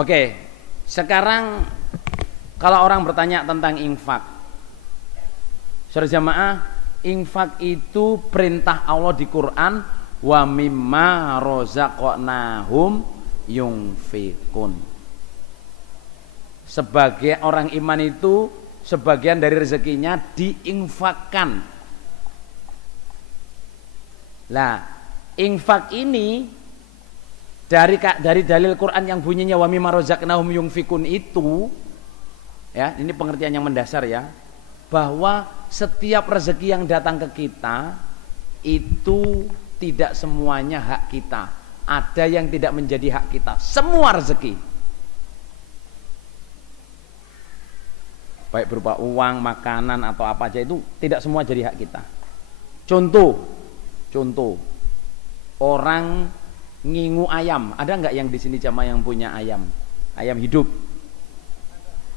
Oke, sekarang kalau orang bertanya tentang infak, saudara jamaah, infak itu perintah Allah di Quran, wa mimma rozaqnahum yunfikun. Sebagai orang iman itu sebagian dari rezekinya diinfakkan. Lah, infak ini dari dalil Quran yang bunyinya wa mimma razaqnahum yunfikun itu, ya, ini pengertian yang mendasar ya, bahwa setiap rezeki yang datang ke kita itu tidak semuanya hak kita. Ada yang tidak menjadi hak kita. Semua rezeki, baik berupa uang, makanan atau apa aja, itu tidak semua jadi hak kita. Contoh, orang ngingu ayam. Ada nggak yang di sini jamaah yang punya ayam? Ayam hidup?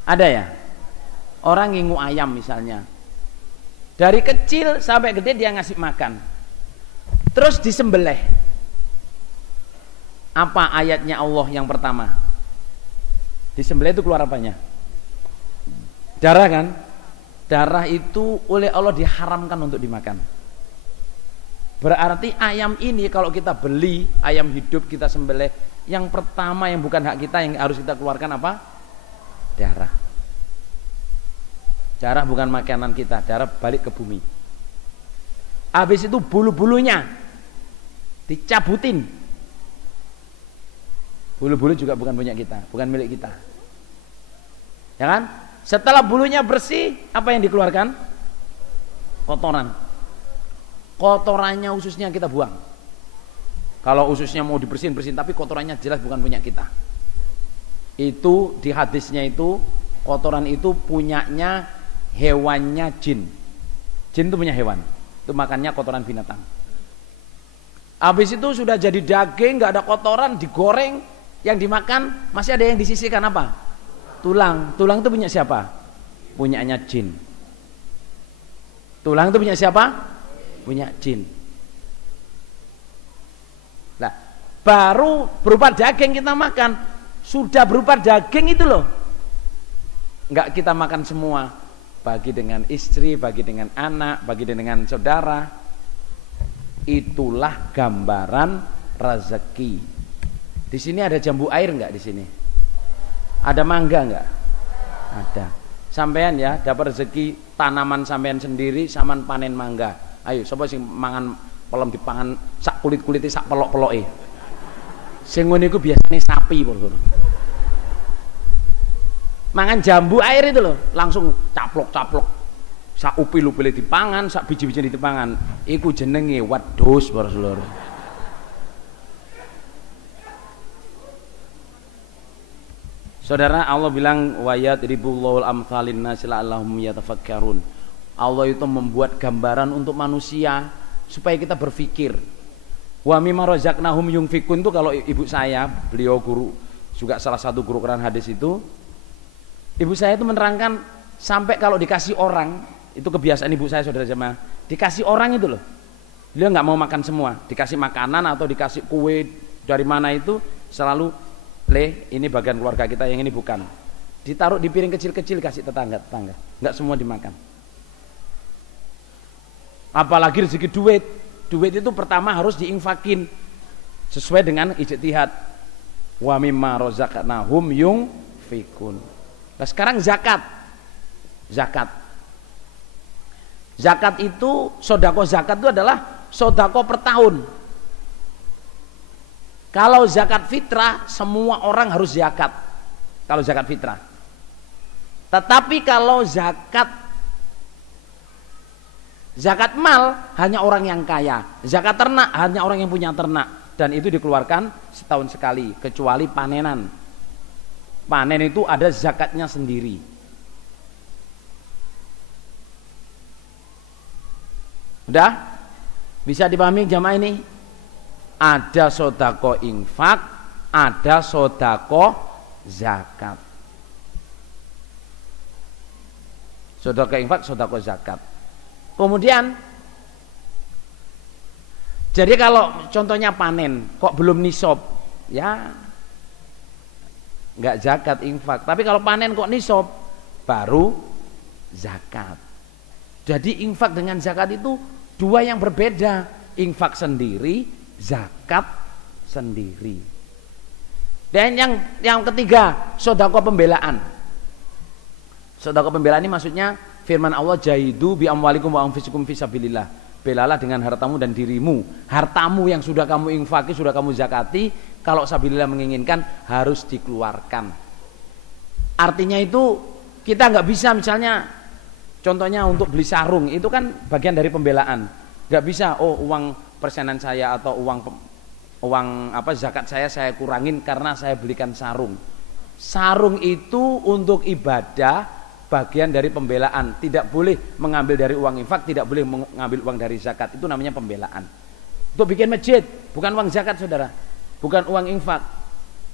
Ada ya? Orang ngingu ayam misalnya. Dari kecil sampai gede dia ngasih makan. Terus disembelih. Apa ayatnya Allah yang pertama? Disembelih itu keluar apanya? Darah kan? Darah itu oleh Allah diharamkan untuk dimakan. Berarti ayam ini kalau kita beli, ayam hidup kita sembelih, yang pertama yang bukan hak kita yang harus kita keluarkan apa? Darah. Darah bukan makanan kita, darah balik ke bumi. Habis itu bulu-bulunya dicabutin. Bulu-bulu juga bukan punya kita, bukan milik kita. Ya kan? Setelah bulunya bersih, apa yang dikeluarkan? Kotoran. Kotorannya ususnya kita buang. Kalau ususnya mau dibersihin, tapi kotorannya jelas bukan punya kita. Itu di hadisnya itu, kotoran itu punyanya hewannya jin. Jin itu punya hewan, itu makannya kotoran binatang. Habis itu sudah jadi daging, nggak ada kotoran, digoreng, yang dimakan masih ada yang disisihkan apa? Tulang. Tulang itu punya siapa? Punyanya jin. Tulang itu punya siapa? Punya jin. Nah, baru berupa daging kita makan. Sudah berupa daging itu loh, nggak kita makan semua. Bagi dengan istri, bagi dengan anak, bagi dengan saudara. Itulah gambaran rezeki. Di sini ada jambu air nggak di sini? Ada mangga nggak? Ada. Sampean ya dapat rezeki tanaman sampean sendiri, sampean panen mangga. Ayo, sapa sing mangan pelem dipangan sak kulit-kulite sak pelok-peloke. Sing ngene iku biasane sapi, Bro. Mangan jambu air itu loh, langsung caplok-caplok. Sak upil-upile dipangan, sak biji-bijine dipangan. Iku jenenge wedhus, Bro. Saudara, Allah bilang wa yadribullahu al-amthalin nasi la'allahum yatafakkarun. Allah itu membuat gambaran untuk manusia supaya kita berpikir. Wa mimma razaqnahum yunfikun itu kalau ibu saya, beliau guru juga salah satu guru Quran hadis itu, ibu saya itu menerangkan sampai kalau dikasih orang, itu kebiasaan ibu saya saudara jemaah, dikasih orang itu loh, beliau nggak mau makan semua, dikasih makanan atau dikasih kue dari mana itu selalu ini bagian keluarga kita, yang ini bukan, ditaruh di piring kecil-kecil kasih tetangga, nggak semua dimakan. Apalagi rezeki duit itu pertama harus diinfakin sesuai dengan ijtihad. Wa mimma razaqnahum yunfikun. Nah sekarang zakat itu, sodako zakat itu adalah sodako per tahun. Kalau zakat fitrah semua orang harus zakat, kalau zakat fitrah. Tetapi kalau zakat mal hanya orang yang kaya, zakat ternak hanya orang yang punya ternak, dan itu dikeluarkan setahun sekali kecuali panenan. Panen itu ada zakatnya sendiri. Udah? Bisa dipahami jamaah ini? Ada sodako infak, ada sodako zakat. Sodako infak, sodako zakat. Kemudian, jadi kalau contohnya panen kok belum nisab, ya nggak zakat infak. Tapi kalau panen kok nisab baru zakat. Jadi infak dengan zakat itu dua yang berbeda. Infak sendiri, zakat sendiri. Dan yang ketiga, sedekah pembelaan. Sedekah pembelaan ini maksudnya firman Allah, jahidu bi amwalikum wa anfusikum fisabilillah. Belalah dengan hartamu dan dirimu. Hartamu yang sudah kamu infaki, sudah kamu zakati, kalau sabilillah menginginkan harus dikeluarkan. Artinya itu kita nggak bisa, misalnya contohnya untuk beli sarung, itu kan bagian dari pembelaan. Nggak bisa, oh uang persenan saya atau uang zakat saya kurangin karena saya belikan sarung. Sarung itu untuk ibadah, bagian dari pembelaan. Tidak boleh mengambil dari uang infak, tidak boleh mengambil uang dari zakat. Itu namanya pembelaan. Untuk bikin masjid, bukan uang zakat saudara, bukan uang infak.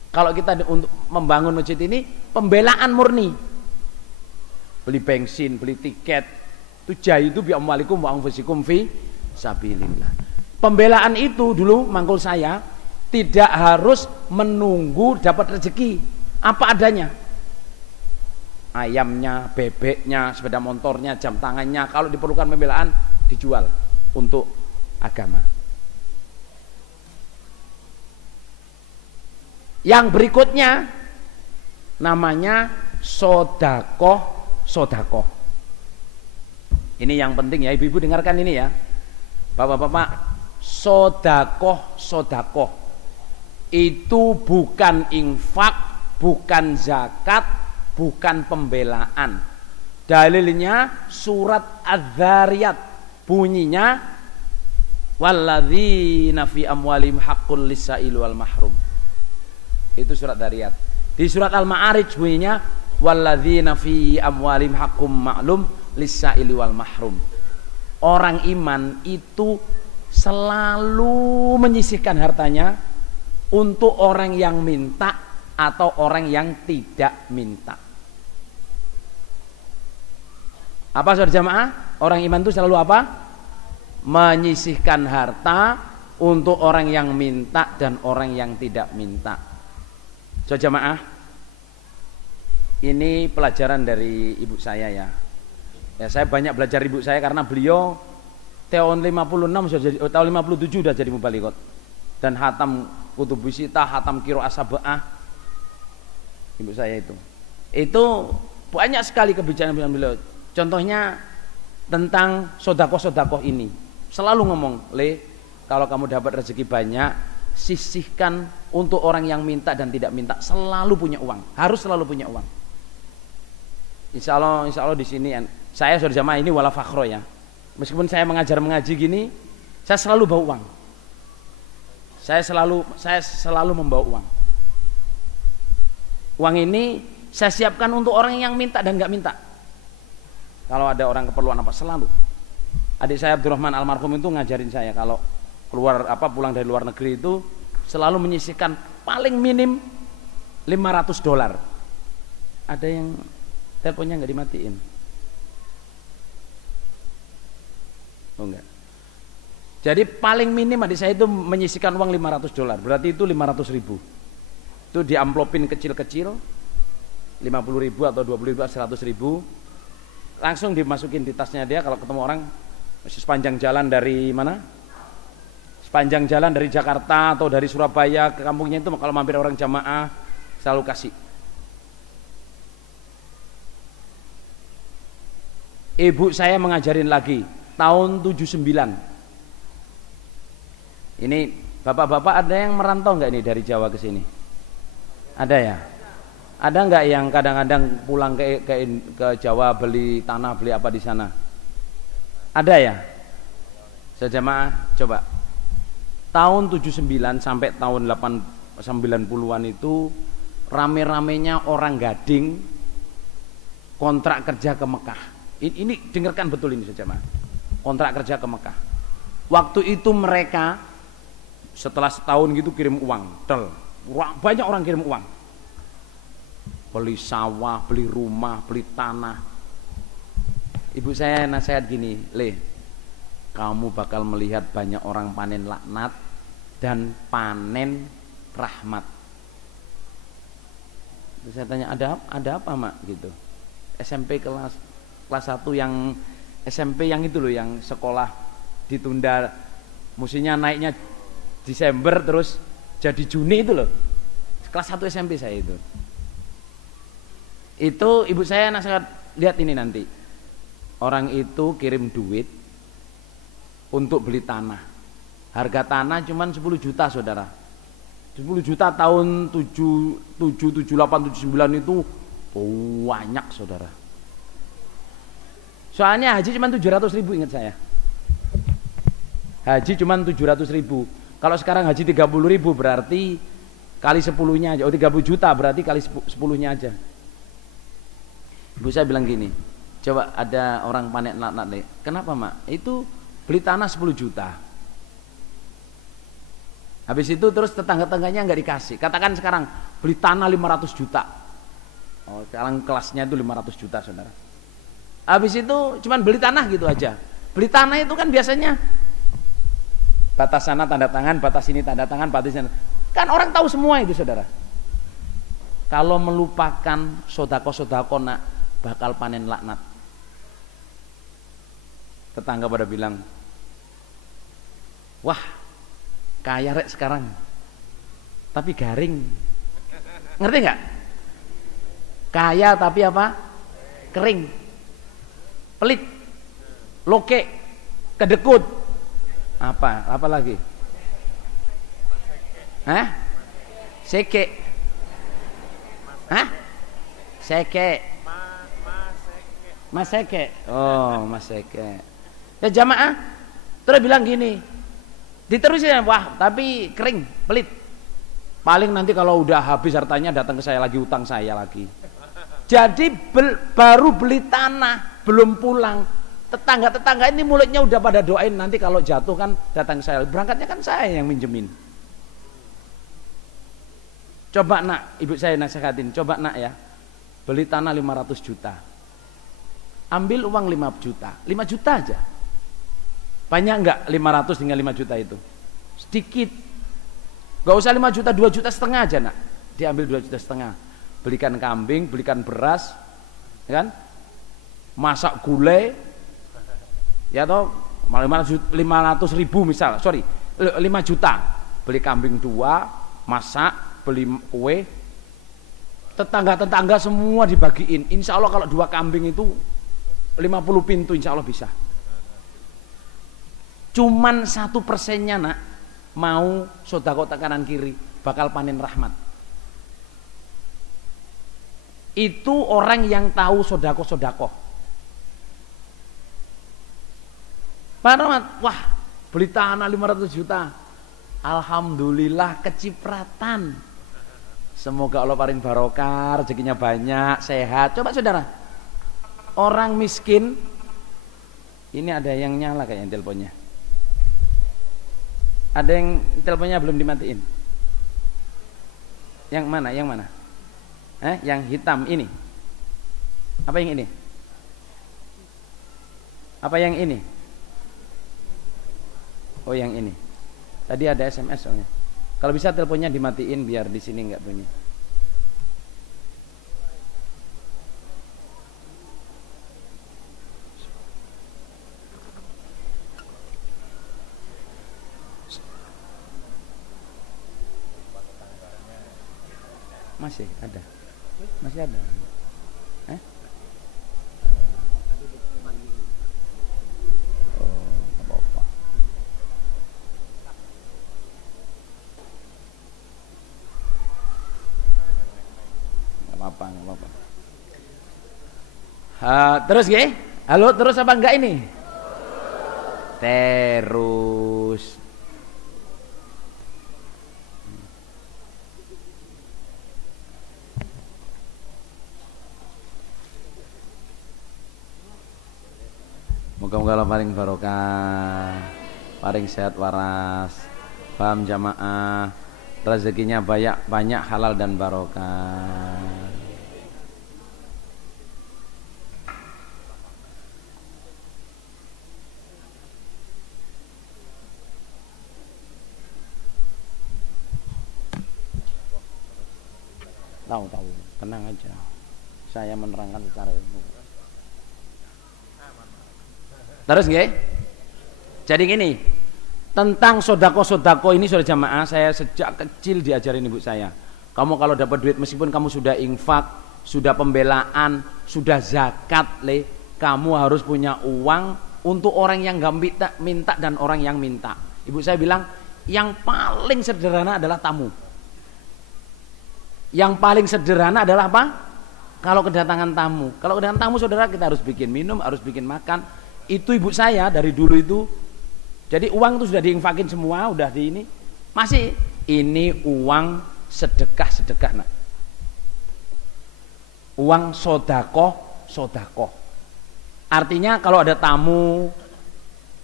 Kalau kita untuk membangun masjid ini pembelaan murni. Beli bensin, beli tiket, itu jahidu bi amwalikum wa anfusikum fi sabilillah. Pembelaan itu dulu mangkul saya tidak harus menunggu dapat rezeki, apa adanya. Ayamnya, bebeknya, sepeda motornya, jam tangannya, kalau diperlukan pembelaan dijual untuk agama. Yang berikutnya namanya sodakoh. Ini yang penting ya, ibu-ibu dengarkan ini ya, bapak-bapak. Sodakoh itu bukan infak, bukan zakat, bukan pembelaan. Dalilnya surat Az-Dzariyat, bunyinya walladzina fi amwalihim haqqul lis-sa'il wal mahrum. Itu surat Dzariyat. Di surat Al-Ma'arij bunyinya walladzina fi amwalihim haqqum ma'lum lis-sa'il wal mahrum. Orang iman itu selalu menyisihkan hartanya untuk orang yang minta atau orang yang tidak minta. Apa saudara jamaah? Orang iman itu selalu apa? Menyisihkan harta untuk orang yang minta dan orang yang tidak minta. Saudara jamaah, ini pelajaran dari ibu saya ya. Ya, saya banyak belajar ibu saya karena beliau tahun 56 sudah jadi, tahun 57 sudah jadi mubalighot. Dan hatam kutubus sitah, hatam qiraah sab'ah. Ibu saya itu banyak sekali kebijakan beliau. Contohnya tentang sodakoh ini, selalu ngomong, Le, kalau kamu dapat rezeki banyak, sisihkan untuk orang yang minta dan tidak minta. Selalu punya uang, harus selalu punya uang. Insya Allah di sini saya saudara jamaah ini wala fakhro ya. Meskipun saya mengaji gini, saya selalu bawa uang. Saya selalu membawa uang. Uang ini saya siapkan untuk orang yang minta dan nggak minta. Kalau ada orang keperluan apa, selalu. Adik saya Abdurrahman almarhum itu ngajarin saya kalau pulang dari luar negeri itu selalu menyisihkan paling minim $500. Ada yang teleponnya nggak dimatiin? Oh enggak. Jadi paling minim adik saya itu menyisihkan uang $500. Berarti itu 500.000. Itu diamplopin kecil-kecil, 50.000 atau 20.000 atau 100.000. Langsung dimasukin di tasnya dia kalau ketemu orang sepanjang jalan dari mana? Sepanjang jalan dari Jakarta atau dari Surabaya ke kampungnya itu kalau mampir orang jamaah selalu kasih. Ibu saya mengajarin lagi tahun 79. Ini bapak-bapak ada yang merantau nggak ini dari Jawa ke sini? Ada ya? Ada nggak yang kadang-kadang pulang ke Jawa beli tanah, beli apa di sana? Ada ya? Sejamaah coba. Tahun 79 sampai tahun 90-an itu rame-ramenya orang Gading kontrak kerja ke Mekah. Ini dengarkan betul ini sejamaah. Kontrak kerja ke Mekah. Waktu itu mereka setelah setahun gitu kirim uang, banyak orang kirim uang. Beli sawah, beli rumah, beli tanah. Ibu saya nasihat gini, Le, kamu bakal melihat banyak orang panen laknat dan panen rahmat. Terus saya tanya, ada apa mak gitu. SMP kelas 1 yang SMP yang itu loh, yang sekolah ditunda, mestinya naiknya Desember terus jadi Juni itu loh. Kelas 1 SMP saya itu. Itu ibu saya nasihat, lihat ini nanti. Orang itu kirim duit untuk beli tanah. Harga tanah cuman 10 juta saudara. 10 juta tahun 77, 78, 79 itu banyak saudara. Soalnya haji cuma 700 ribu, ingat saya. Haji cuma 700 ribu. Kalau sekarang haji 30 ribu berarti kali 10-nya aja. Oh 30 juta berarti kali 10-nya aja. Ibu saya bilang gini, coba ada orang panen laknat nih. Kenapa mak? Itu beli tanah 10 juta. Habis itu terus tetangga-tetangganya nggak dikasih. Katakan sekarang beli tanah 500 juta. Oh sekarang kelasnya itu 500 juta saudara. Habis itu cuman beli tanah gitu aja. Beli tanah itu kan biasanya batas sana tanda tangan, batas sini tanda tangan, batas sana. Kan orang tahu semua itu saudara. Kalau melupakan sodako-sodako nak bakal panen laknat. Tetangga pada bilang, wah kaya rek sekarang, tapi garing. Ngerti nggak? Kaya tapi apa? Kering. Pelit, loke, kedekut, apa lagi? Hah? Seke, hah? Seke, maseke, oh maseke. Ya jamaah, terus bilang gini, diterusin, wah tapi kering, pelit. Paling nanti kalau udah habis hartanya datang ke saya lagi, utang saya lagi. Jadi baru beli tanah, belum pulang, tetangga-tetangga ini mulutnya udah pada doain nanti kalau jatuh kan datang ke saya. Berangkatnya kan saya yang minjemin. Coba nak, ibu saya nasihatin, coba nak ya, beli tanah 500 juta, ambil uang 5 juta, 5 juta aja. Banyak enggak 500 dengan 5 juta itu? Sedikit. Gak usah 5 juta, 2 juta setengah aja nak, diambil 2 juta setengah. Belikan kambing, belikan beras, ya kan? Masak gulai, ya toh 500 ribu misal, 5 juta, beli kambing 2, masak, beli kue, tetangga-tetangga semua dibagiin. Insya Allah kalau 2 kambing itu 50 pintu, insya Allah bisa. Cuman 1%-nya nak mau sodako kanan kiri bakal panen rahmat. Itu orang yang tahu sodako-sodako. Pak Rahmat, wah beli tanah 500 juta, alhamdulillah kecipratan. Semoga Allah paling barokah, rezekinya banyak, sehat. Coba saudara, orang miskin, ini ada yang nyala kayaknya teleponnya. Ada yang teleponnya belum dimatiin. Yang mana? Yang mana? Yang hitam ini. Apa yang ini? Apa yang ini? Oh yang ini. Tadi ada SMS soalnya. Kalau bisa teleponnya dimatiin biar di sini nggak bunyi. Masih ada. Masih ada. Apa-apa. Nggak apa-apa. Terus ya? Halo, terus apa enggak ini? Terus. Moga-moga Allah paling barokah, paling sehat waras, paham jamaah, rezekinya banyak halal dan barokah. Tahu, tenang aja. Saya menerangkan secara ilmu. Terus nggih? Jadi gini, tentang sodako ini saudara jamaah, saya sejak kecil diajarin ibu saya. Kamu kalau dapat duit meskipun kamu sudah infak, sudah pembelaan, sudah zakat, kamu harus punya uang untuk orang yang nggak minta dan orang yang minta. Ibu saya bilang, yang paling sederhana adalah tamu. Yang paling sederhana adalah apa? Kalau kedatangan tamu. Kalau kedatangan tamu saudara, kita harus bikin minum, harus bikin makan. Itu ibu saya dari dulu itu. Jadi uang itu sudah diinfakin semua, udah di ini. Masih ini uang sedekah nak. Uang sodakoh. Artinya kalau ada tamu,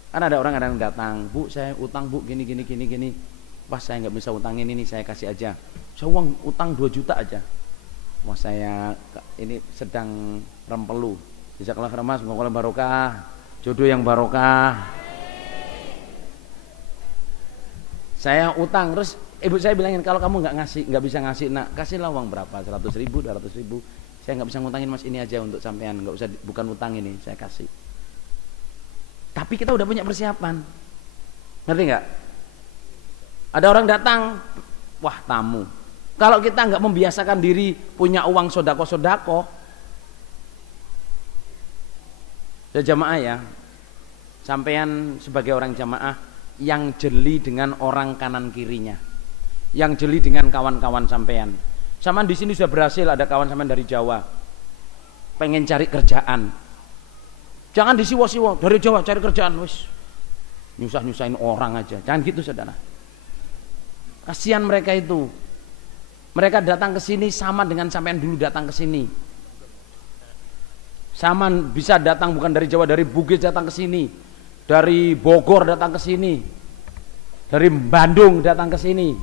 kan ada orang yang datang, Bu saya utang Bu gini. Pas saya nggak bisa utangin ini, saya kasih aja. Saya uang utang 2 juta aja. Wah saya ini sedang rempelu. Jazakallah khairan Mas, semoga barokah, jodoh yang barokah. Saya utang, terus ibu saya bilangin, kalau kamu nggak bisa ngasih, nak kasihlah uang berapa, 100.000, 200.000. Saya nggak bisa ngutangin Mas, ini aja untuk sampean, nggak usah, bukan utang ini, saya kasih. Tapi kita udah punya persiapan, ngerti nggak? Ada orang datang, wah tamu. Kalau kita nggak membiasakan diri punya uang sodako, ya jamaah ya, sampean sebagai orang jamaah yang jeli dengan orang kanan kirinya, yang jeli dengan kawan-kawan sampean. Sama di sini sudah berhasil, ada kawan sampean dari Jawa, pengen cari kerjaan. Jangan disiwa-siwa, dari Jawa cari kerjaan, wis nyusahin orang aja. Jangan gitu saudara. Kasihan mereka itu. Mereka datang ke sini sama dengan sampean dulu datang ke sini. Sama bisa datang bukan dari Jawa, dari Bugis datang ke sini, dari Bogor datang ke sini, dari Bandung datang ke sini,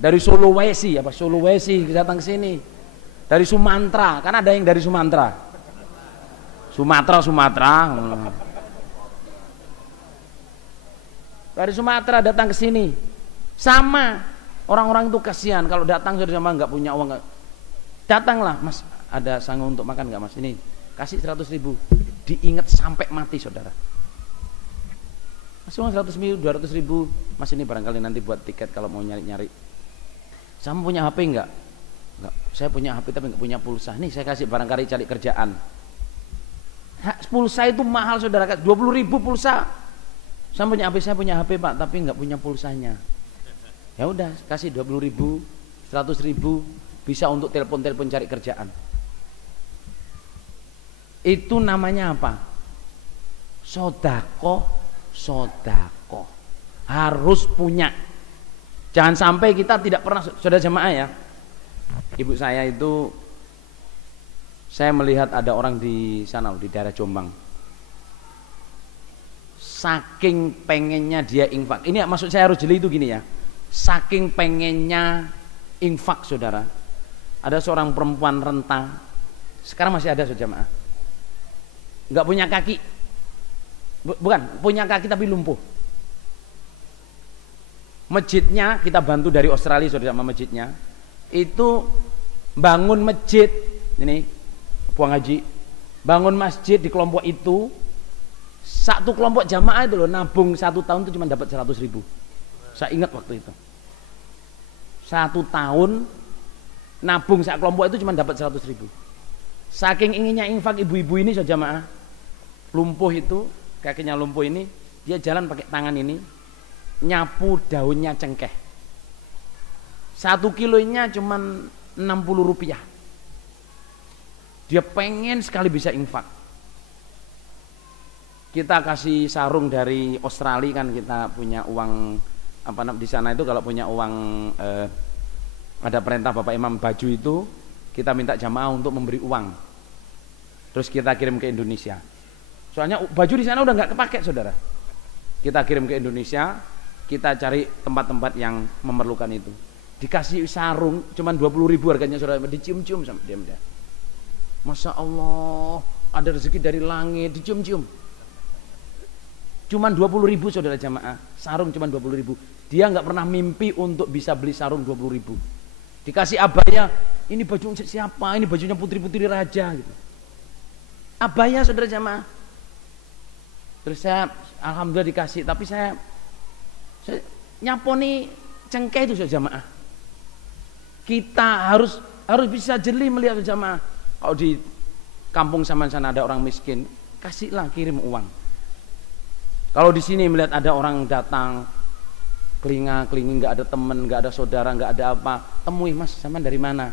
dari Sulawesi datang ke sini, dari Sumatera, kan ada yang dari Sumatera. Dari Sumatera datang ke sini. Sama orang-orang itu kasihan kalau datang sudah sama nggak punya uang, datanglah Mas, ada sanggup untuk makan nggak Mas, ini kasih 100.000, diingat sampai mati saudara. Mas uang 100.000, 200.000, Mas ini barangkali nanti buat tiket kalau mau nyari. Sama punya HP nggak? Nggak, saya punya HP tapi nggak punya pulsa. Nih saya kasih barangkali cari kerjaan. Pulsa itu mahal saudara, 20.000 pulsa. Saya punya HP Pak, tapi nggak punya pulsanya. Ya udah kasih 20.000, 100.000, bisa untuk telepon cari kerjaan. Itu namanya apa? Sodako. Harus punya. Jangan sampai kita tidak pernah, saudara jemaah ya. Ibu saya itu, saya melihat ada orang di sana di daerah Jombang. Saking pengennya dia infak. Ini maksud saya harus jeli itu gini ya. Saking pengennya infak saudara, ada seorang perempuan renta, sekarang masih ada saudara jemaah, nggak punya kaki, bukan punya kaki tapi lumpuh. Masjidnya kita bantu dari Australia saudara, sama masjidnya itu bangun masjid, ini Puang Haji bangun masjid di kelompok itu. Satu kelompok jamaah itu loh, nabung 1 tahun itu cuma dapat 100.000. Saya ingat waktu itu 1 tahun nabung sak kelompok itu cuma dapat 100.000. Saking inginnya infak ibu-ibu ini saja jamaah, lumpuh itu, kakinya lumpuh ini, dia jalan pakai tangan ini, nyapu daunnya cengkeh. 1 kilonya cuma 60 rupiah. Dia pengen sekali bisa infak. Kita kasih sarung dari Australia, kan kita punya uang apa di sana itu, kalau punya uang ada perintah Bapak Imam baju itu, kita minta jamaah untuk memberi uang, terus kita kirim ke Indonesia. Soalnya baju di sana udah nggak kepake saudara, kita kirim ke Indonesia, kita cari tempat-tempat yang memerlukan itu. Dikasih sarung cuman 20.000 harganya saudara, dicium-cium sama dia. Masya Allah, ada rezeki dari langit, dicium-cium. Cuman 20.000 saudara jamaah, sarung cuman 20.000. Dia nggak pernah mimpi untuk bisa beli sarung 20.000. Dikasih abaya ini baju siapa, ini bajunya putri-putri raja gitu. Abaya saudara jamaah. Terus saya alhamdulillah dikasih, tapi saya nyaponi cengkeh itu saudara jamaah. Kita harus bisa jeli melihat saudara jamaah. Kalau di kampung sama sana ada orang miskin, kasihlah, kirim uang. Kalau di sini melihat ada orang datang kelinga-kelingi, nggak ada teman, nggak ada saudara, nggak ada apa, temui, Mas, sama dari mana?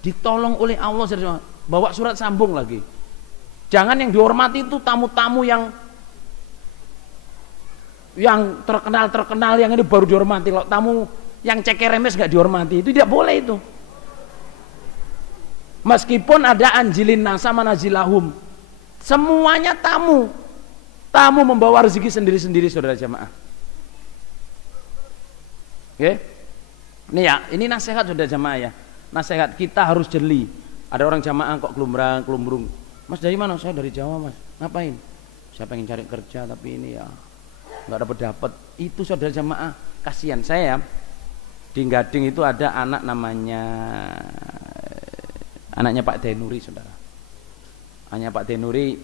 Ditolong oleh Allah, saudara. Bawa surat sambung lagi. Jangan yang dihormati itu tamu-tamu yang terkenal yang ini baru dihormati. Kalau tamu yang cekeremes nggak dihormati, itu tidak boleh itu. Meskipun ada anjilin nasa manazilahum, semuanya tamu membawa rezeki sendiri-sendiri, saudara jamaah. Oke, ini ya, ini nasihat saudara jamaah ya. Nasihat kita harus jeli. Ada orang jamaah kok kelumbrung. Mas dari mana? Saya dari Jawa, Mas. Ngapain? Saya pengen cari kerja tapi ini ya nggak dapat. Itu saudara jamaah, kasihan saya. Di Gading itu ada anak anaknya Pak Denuri, saudara. Anaknya Pak Denuri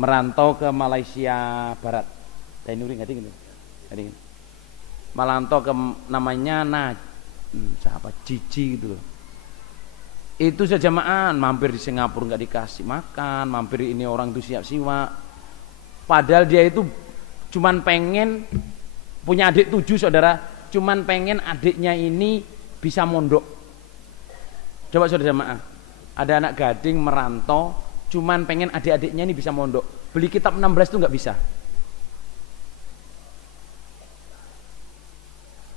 merantau ke Malaysia Barat. Denuri Gading itu. Gading. Merantau ke namanya siapa? Cici gitu loh. Itu saja jamaah, mampir di Singapura nggak dikasih makan, mampir ini orang itu siap-siap. Padahal dia itu cuman pengen punya adik 7 saudara, cuman pengen adiknya ini bisa mondok. Coba saudara jamaah, ada anak Gading merantau, cuman pengen adik-adiknya ini bisa mondok. Beli kitab 16 itu nggak bisa.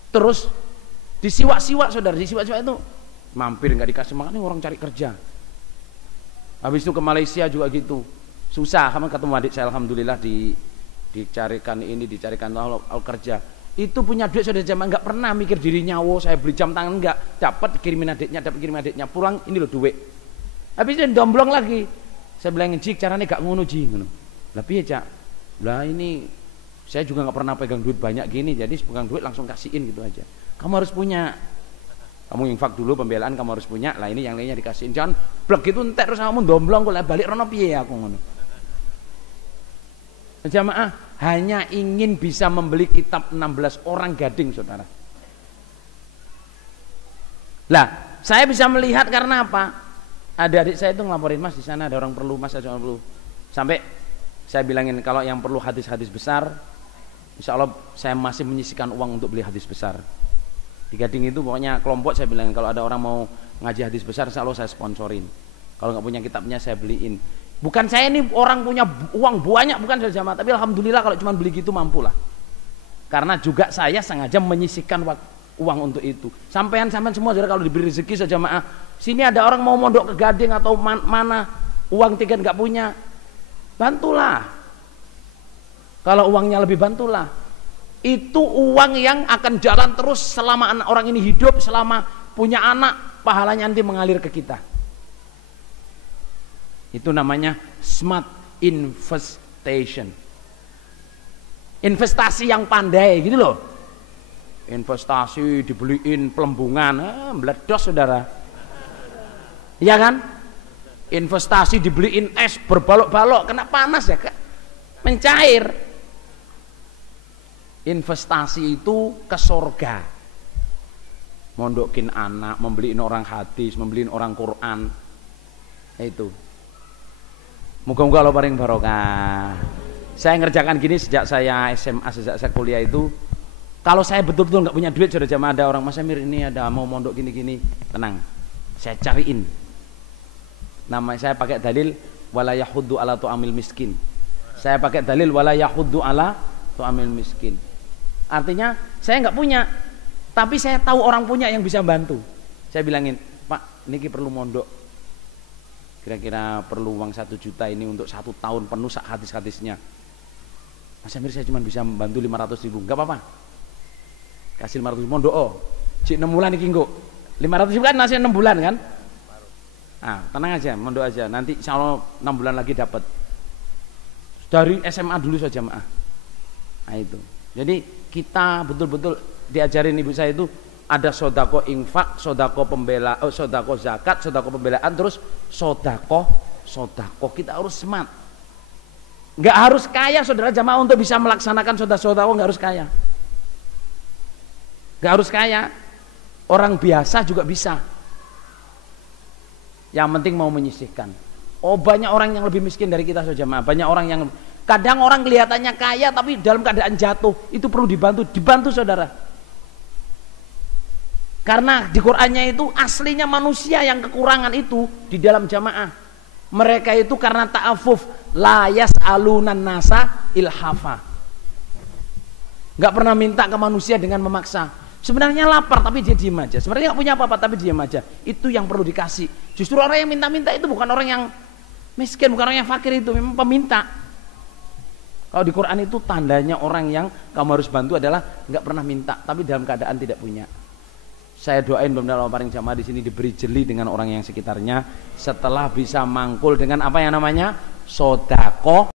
Terus disiwak-siwak saudara, disiwak-siwak itu mampir nggak dikasih makan, ini orang cari kerja. Habis itu ke Malaysia juga gitu, susah. Kamu ketemu adik saya alhamdulillah dicarikan Allah kerja. Itu punya duit saudara jamaah, nggak pernah mikir dirinya, saya beli jam tangan, nggak, dapat kirimin adiknya, pulang ini loh duit. Habis itu domblong lagi. Saya bilang, "Jik, caranya gak ngono, Ji." Ngono. Lah piye, Cak? Lah ini saya juga nggak pernah pegang duit banyak gini, jadi pegang duit langsung kasihin gitu aja. Kamu harus punya. Kamu infak dulu pembelaan, kamu harus punya. Lah ini yang lainnya dikasihin. Jangan blek gitu entek terus kamu domblong kok balik rono piye aku ngono. Jamaah hanya ingin bisa membeli kitab 16 orang Gading, saudara. Lah, saya bisa melihat karena apa? Ada adik saya itu ngelaporin, "Mas, di sana ada orang perlu, Mas, ada orang perlu." Sampai saya bilangin kalau yang perlu hadis-hadis besar, insya Allah saya masih menyisihkan uang untuk beli hadis besar. Di Gading itu pokoknya kelompok saya bilang kalau ada orang mau ngaji hadis besar, insya Allah saya sponsorin. Kalau nggak punya kitabnya saya beliin. Bukan saya ini orang punya uang banyak, bukan saudara jamaah, tapi alhamdulillah kalau cuma beli gitu mampu lah. Karena juga saya sengaja menyisihkan uang untuk itu. Sampean semua saudara kalau diberi rezeki saudara jamaah, sini ada orang mau mondok ke Gading atau mana, uang tiket nggak punya, bantulah. Kalau uangnya lebih, bantulah. Itu uang yang akan jalan terus selama orang ini hidup, selama punya anak, pahalanya nanti mengalir ke kita. Itu namanya smart investation. Investasi yang pandai gitu loh. Investasi dibeliin pelembungan, meledos saudara. Iya kan? Investasi dibeliin es berbalok-balok, kena panas ya, mencair. Investasi itu ke surga. Mondokin anak, membeliin orang hadis, membeliin orang Quran. Itu. Moga-moga Allah paring barokah. Saya ngerjakan gini sejak saya SMA, sejak saya kuliah itu. Kalau saya betul-betul nggak punya duit, saudara jamaah, ada orang, "Mas Amir ini ada mau mondok gini-gini." Tenang, saya cariin. Nama saya pakai dalil wala yahuddu ala tu'amil miskin. Saya pakai dalil wala yahuddu ala tu'amil miskin. Artinya saya nggak punya, tapi saya tahu orang punya yang bisa bantu. Saya bilangin, "Pak, ini perlu mondok. Kira-kira perlu uang 1 juta ini untuk 1 tahun penuh hadis-hadisnya. Mas Amir, saya cuma bisa membantu 500.000. Nggak apa-apa. Kasih 500.000 mondok. Cik 6 bulan ini kok. 500.000 kan nasi 6 bulan kan? Tenang aja, mondok aja. Nanti insya Allah 6 bulan lagi dapat. Dari SMA dulu saja, jamaah. Nah itu. Jadi kita betul-betul diajarin ibu saya itu ada sodako infak, sodako pembela, sodako zakat, sodako pembelaan, terus sodako. Kita harus smart. Nggak harus kaya saudara jamaah untuk bisa melaksanakan sodako, nggak harus kaya. Nggak harus kaya. Orang biasa juga bisa. Yang penting mau menyisihkan. Oh, banyak orang yang lebih miskin dari kita jamaah. Banyak orang yang kadang orang kelihatannya kaya tapi dalam keadaan jatuh. Itu perlu dibantu saudara. Karena di Qur'annya itu aslinya manusia yang kekurangan itu di dalam jamaah. Mereka itu karena ta'afuf, la yas'alunan nasa ilhafa. Enggak pernah minta ke manusia dengan memaksa. Sebenarnya lapar tapi dia diam aja. Sebenarnya enggak punya apa-apa tapi diam aja. Itu yang perlu dikasih. Justru orang yang minta-minta itu bukan orang yang miskin, bukan orang yang fakir, itu memang peminta. Kalau di Quran itu tandanya orang yang kamu harus bantu adalah enggak pernah minta tapi dalam keadaan tidak punya. Saya doain mudah-mudahan paring jamaah di sini diberi jeli dengan orang yang sekitarnya setelah bisa mangkul dengan apa yang namanya sedekah.